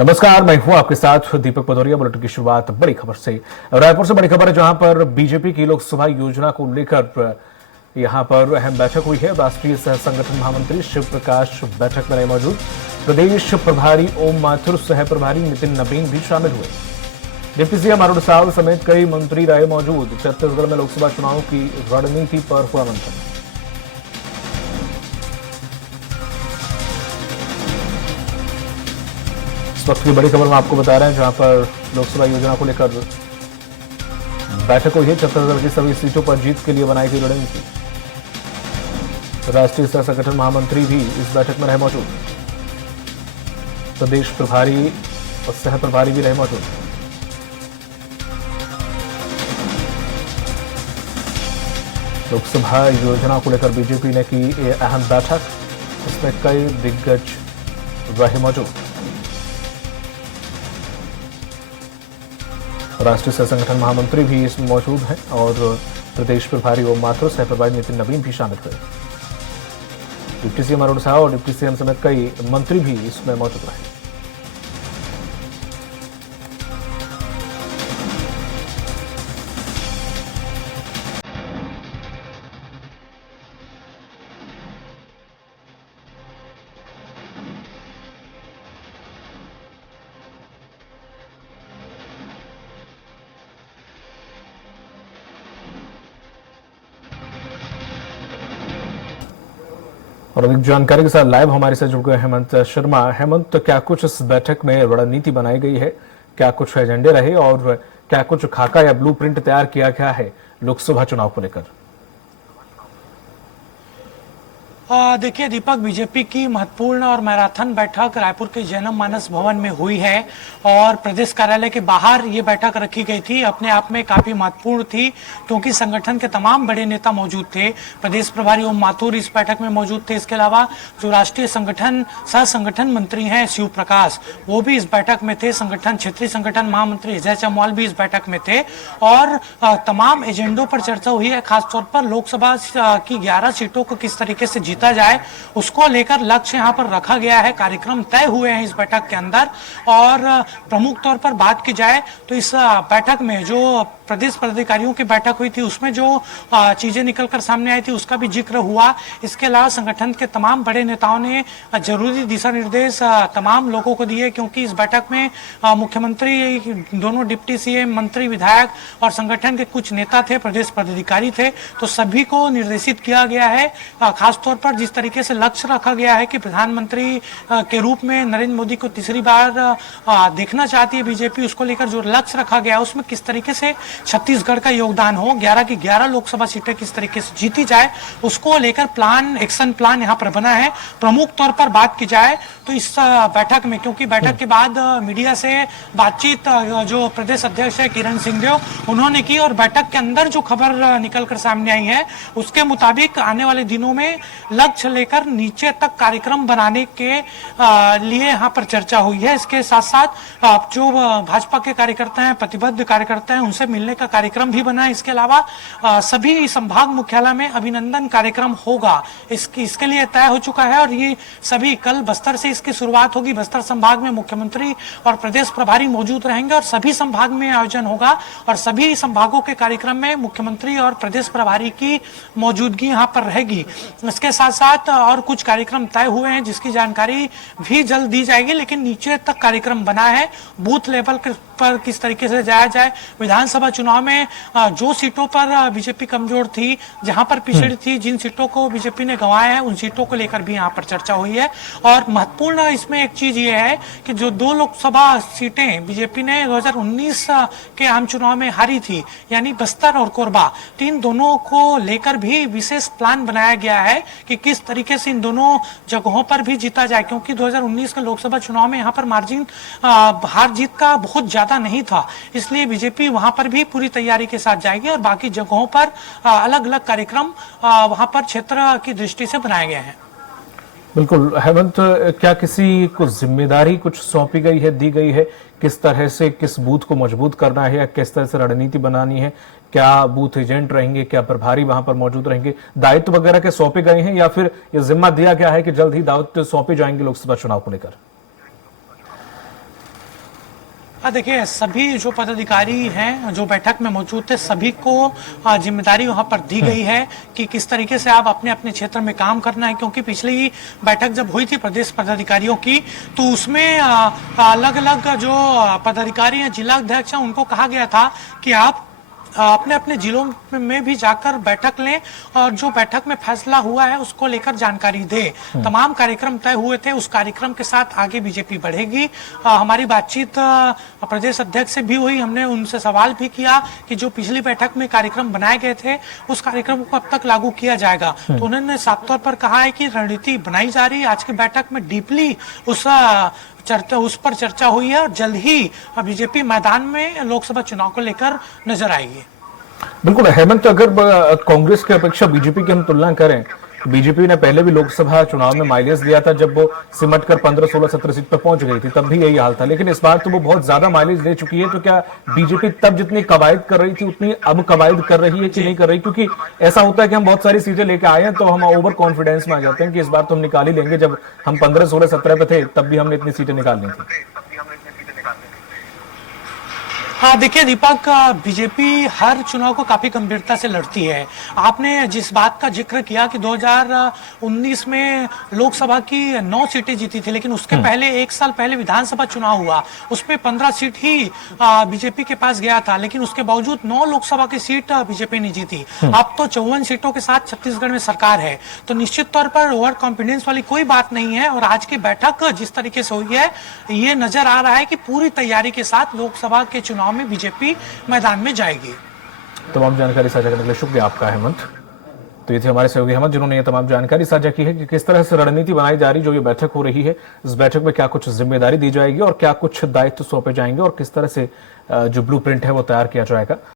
नमस्कार, मैं हूं आपके साथ दीपक भदौरिया। बुलेटिन की शुरुआत बड़ी खबर से। रायपुर से बड़ी खबर है, जहां पर बीजेपी की लोकसभा योजना को लेकर यहां पर अहम बैठक हुई है। राष्ट्रीय सह संगठन महामंत्री शिव प्रकाश बैठक में रहे मौजूद। प्रदेश प्रभारी ओम माथुर, सह प्रभारी नितिन नबीन भी शामिल हुए। डिप्टी सीएम अरुण साव समेत कई मंत्री रहे मौजूद। छत्तीसगढ़ में लोकसभा चुनाव की रणनीति पर हुआ मंथन। इस वक्त की बड़ी खबर में आपको बता रहे हैं, जहां पर लोकसभा योजना को लेकर बैठक हुई है। छत्तीसगढ़ की सभी सीटों पर जीत के लिए बनाई गई रणनीति। राष्ट्रीय सह संगठन महामंत्री भी इस बैठक में रहे मौजूद। प्रदेश प्रभारी और सह प्रभारी भी रहे मौजूद। लोकसभा योजना को लेकर बीजेपी ने की अहम बैठक, इसमें कई दिग्गज रहे मौजूद। राष्ट्रीय सह संगठन महामंत्री भी इसमें मौजूद हैं और प्रदेश प्रभारी ओम माथुर, सह प्रभारी नितिन नबीन भी शामिल हुए। डिप्टी सीएम अरुण साव और डिप्टी सीएम समेत कई मंत्री भी इसमें मौजूद रहे। और अधिक जानकारी के साथ लाइव हमारे साथ जुड़ गए हेमंत शर्मा। हेमंत, क्या कुछ इस बैठक में रणनीति बनाई गई है, क्या कुछ एजेंडे रहे और क्या कुछ खाका या ब्लूप्रिंट तैयार किया गया है लोकसभा चुनाव को लेकर? देखिए दीपक, बीजेपी की महत्वपूर्ण और मैराथन बैठक रायपुर के जैनम मानस भवन में हुई है और प्रदेश कार्यालय के बाहर ये बैठक रखी गई थी। अपने आप में काफी महत्वपूर्ण थी क्योंकि संगठन के तमाम बड़े नेता मौजूद थे। प्रदेश प्रभारी ओम माथुर इस बैठक में मौजूद थे। इसके अलावा जो राष्ट्रीय सह संगठन मंत्री हैं शिव प्रकाश, वो भी इस बैठक में थे। क्षेत्रीय संगठन महामंत्री अजय चमवाल भी इस बैठक में थे और तमाम एजेंडों पर चर्चा हुई है। खासतौर पर लोकसभा की 11 सीटों को किस तरीके से जीता जाए उसको लेकर लक्ष्य यहां पर रखा गया है। कार्यक्रम तय हुए हैं इस बैठक के अंदर और प्रमुख तौर पर बात की जाए तो इस बैठक में जो प्रदेश पदाधिकारियों की बैठक हुई थी उसमें जो चीजें निकलकर सामने आई थी उसका भी जिक्र हुआ। इसके अलावा संगठन के तमाम बड़े नेताओं ने जरूरी दिशा निर्देश तमाम लोगों को दिए क्योंकि इस बैठक में मुख्यमंत्री, दोनों डिप्टी सीएम, मंत्री, विधायक और संगठन के कुछ नेता थे, प्रदेश पदाधिकारी थे। तो सभी को निर्देशित किया गया है। खासतौर पर जिस तरीके से लक्ष्य रखा गया है कि प्रधानमंत्री के रूप में नरेंद्र मोदी को तीसरी बार देखना चाहती है बीजेपी, उसको लेकर जो लक्ष्य रखा गया है उसमें किस तरीके से छत्तीसगढ़ का योगदान हो, 11 की 11 लोकसभा सीटें किस तरीके से जीती जाए, उसको लेकर एक्शन प्लान यहाँ पर बना है। प्रमुख तौर पर बात की जाए तो इस बैठक में, क्योंकि बैठक के बाद मीडिया से बातचीत जो प्रदेश अध्यक्ष है किरण सिंहदेव, उन्होंने की और बैठक के अंदर जो खबर निकलकर सामने आई है उसके मुताबिक आने वाले दिनों में लक्ष्य लेकर नीचे तक कार्यक्रम बनाने के लिए यहाँ पर चर्चा हुई है। इसके साथ साथ जो भाजपा के कार्यकर्ता हैं, प्रतिबद्ध कार्यकर्ता हैं, उनसे मिलने का कार्यक्रम भी बना है। इसके अलावा सभी संभाग मुख्यालय में अभिनंदन कार्यक्रम होगा, इसके लिए तय हो चुका है और ये सभी कल बस्तर से इसकी शुरुआत होगी। बस्तर संभाग में मुख्यमंत्री और प्रदेश प्रभारी मौजूद रहेंगे और सभी संभाग में आयोजन होगा और सभी संभागों के कार्यक्रम में मुख्यमंत्री और प्रदेश प्रभारी की मौजूदगी यहाँ पर रहेगी। इसके साथ साथ और कुछ कार्यक्रम तय हुए हैं जिसकी जानकारी भी जल्द दी जाएगी, लेकिन नीचे तक कार्यक्रम बना है। बूथ लेवल पर किस तरीके से जाया जाए, विधानसभा चुनाव में जो सीटों पर बीजेपी कमजोर थी, जहां पर पिछड़ी थी, जिन सीटों को बीजेपी ने गंवाया है उन सीटों को लेकर भी यहाँ पर चर्चा हुई है। और महत्वपूर्ण इसमें एक चीज ये है कि जो 2 लोकसभा सीटें बीजेपी ने 2019 के आम चुनाव में हारी थी, यानी बस्तर और कोरबा, इन दोनों को लेकर भी विशेष प्लान बनाया गया है कि किस तरीके से इन दोनों जगहों पर भी जीता जाए, क्योंकि 2019 के लोकसभा चुनाव में यहाँ पर मार्जिन हार जीत का बहुत ज्यादा नहीं था। इसलिए बीजेपी वहां पर भी पूरी तैयारी के साथ जाएगी और बाकी जगहों पर अलग अलग कार्यक्रम वहां पर क्षेत्र की दृष्टि से बनाए गए हैं। बिल्कुल हेमंत, क्या किसी को जिम्मेदारी कुछ सौंपी गई है, दी गई है, किस तरह से किस बूथ को मजबूत करना है या किस तरह से रणनीति बनानी है? क्या बूथ एजेंट रहेंगे, क्या प्रभारी वहां पर मौजूद रहेंगे? दायित्व वगैरह के सौंपे गए हैं या फिर ये जिम्मा दिया गया है कि जल्द ही दायित्व सौंपे जाएंगे लोकसभा चुनाव को लेकर? देखिए सभी जो पदाधिकारी हैं जो बैठक में मौजूद थे सभी को जिम्मेदारी वहां पर दी गई है कि किस तरीके से आप अपने अपने क्षेत्र में काम करना है, क्योंकि पिछली बैठक जब हुई थी प्रदेश पदाधिकारियों की तो उसमें अलग अलग जो पदाधिकारी हैं जिला अध्यक्ष हैं उनको कहा गया था कि आप अपने अपने जिलों में भी जाकर बैठक लें और जो बैठक में फैसला हुआ है उसको लेकर जानकारी दें। तमाम कार्यक्रम तय हुए थे, उस कार्यक्रम के साथ आगे बीजेपी बढ़ेगी। हमारी बातचीत प्रदेश अध्यक्ष से भी हुई, हमने उनसे सवाल भी किया कि जो पिछली बैठक में कार्यक्रम बनाए गए थे उस कार्यक्रम को अब तक लागू किया जाएगा, तो उन्होंने साफ तौर पर कहा है कि रणनीति बनाई जा रही है। आज की बैठक में डीपली उस पर चर्चा हुई है और जल्द ही बीजेपी मैदान में लोकसभा चुनाव को लेकर नजर आएगी। बिल्कुल हेमंत, अगर कांग्रेस की अपेक्षा बीजेपी की हम तुलना करें, बीजेपी ने पहले भी लोकसभा चुनाव में माइलेज दिया था जब वो सिमट कर 15, 16, 17 सीट पर पहुंच गई थी, तब भी यही हाल था, लेकिन इस बार तो वो बहुत ज्यादा माइलेज दे चुकी है। तो क्या बीजेपी तब जितनी कवायद कर रही थी उतनी अब कवायद कर रही है कि नहीं कर रही? क्योंकि ऐसा होता है कि हम बहुत सारी सीटें लेके आए हैं तो हम ओवर कॉन्फिडेंस में आ जाते हैं कि इस बार तो हम निकाल ही लेंगे। जब हम 15, 16, 17 पे थे तब भी हमने इतनी सीटें निकाल ली थी। हाँ देखिए दीपक, बीजेपी हर चुनाव को काफी गंभीरता से लड़ती है। आपने जिस बात का जिक्र किया कि 2019 में लोकसभा की 9 सीटें जीती थी, लेकिन उसके पहले 1 साल पहले विधानसभा चुनाव हुआ, उसमें 15 सीट ही बीजेपी के पास गया था, लेकिन उसके बावजूद 9 लोकसभा की सीट बीजेपी ने जीती। अब तो 54 सीटों के साथ छत्तीसगढ़ में सरकार है, तो निश्चित तौर पर ओवर कॉन्फिडेंस वाली कोई बात नहीं है। और आज की बैठक जिस तरीके से हुई है, ये नजर आ रहा है कि पूरी तैयारी के साथ लोकसभा के चुनाव में बीजेपी मैदान में जाएगी। तमाम जानकारी साझा करने के लिए शुक्रिया आपका हेमंत। तो ये थे हमारे सहयोगी हेमंत जिन्होंने ये तमाम जानकारी साझा की है कि किस तरह से रणनीति बनाई जा रही, जो ये बैठक हो रही है, इस बैठक में क्या कुछ जिम्मेदारी दी जाएगी और क्या कुछ दायित्व सौंपे जाएंगे और किस तरह से जो ब्लूप्रिंट है वो तैयार किया जाएगा।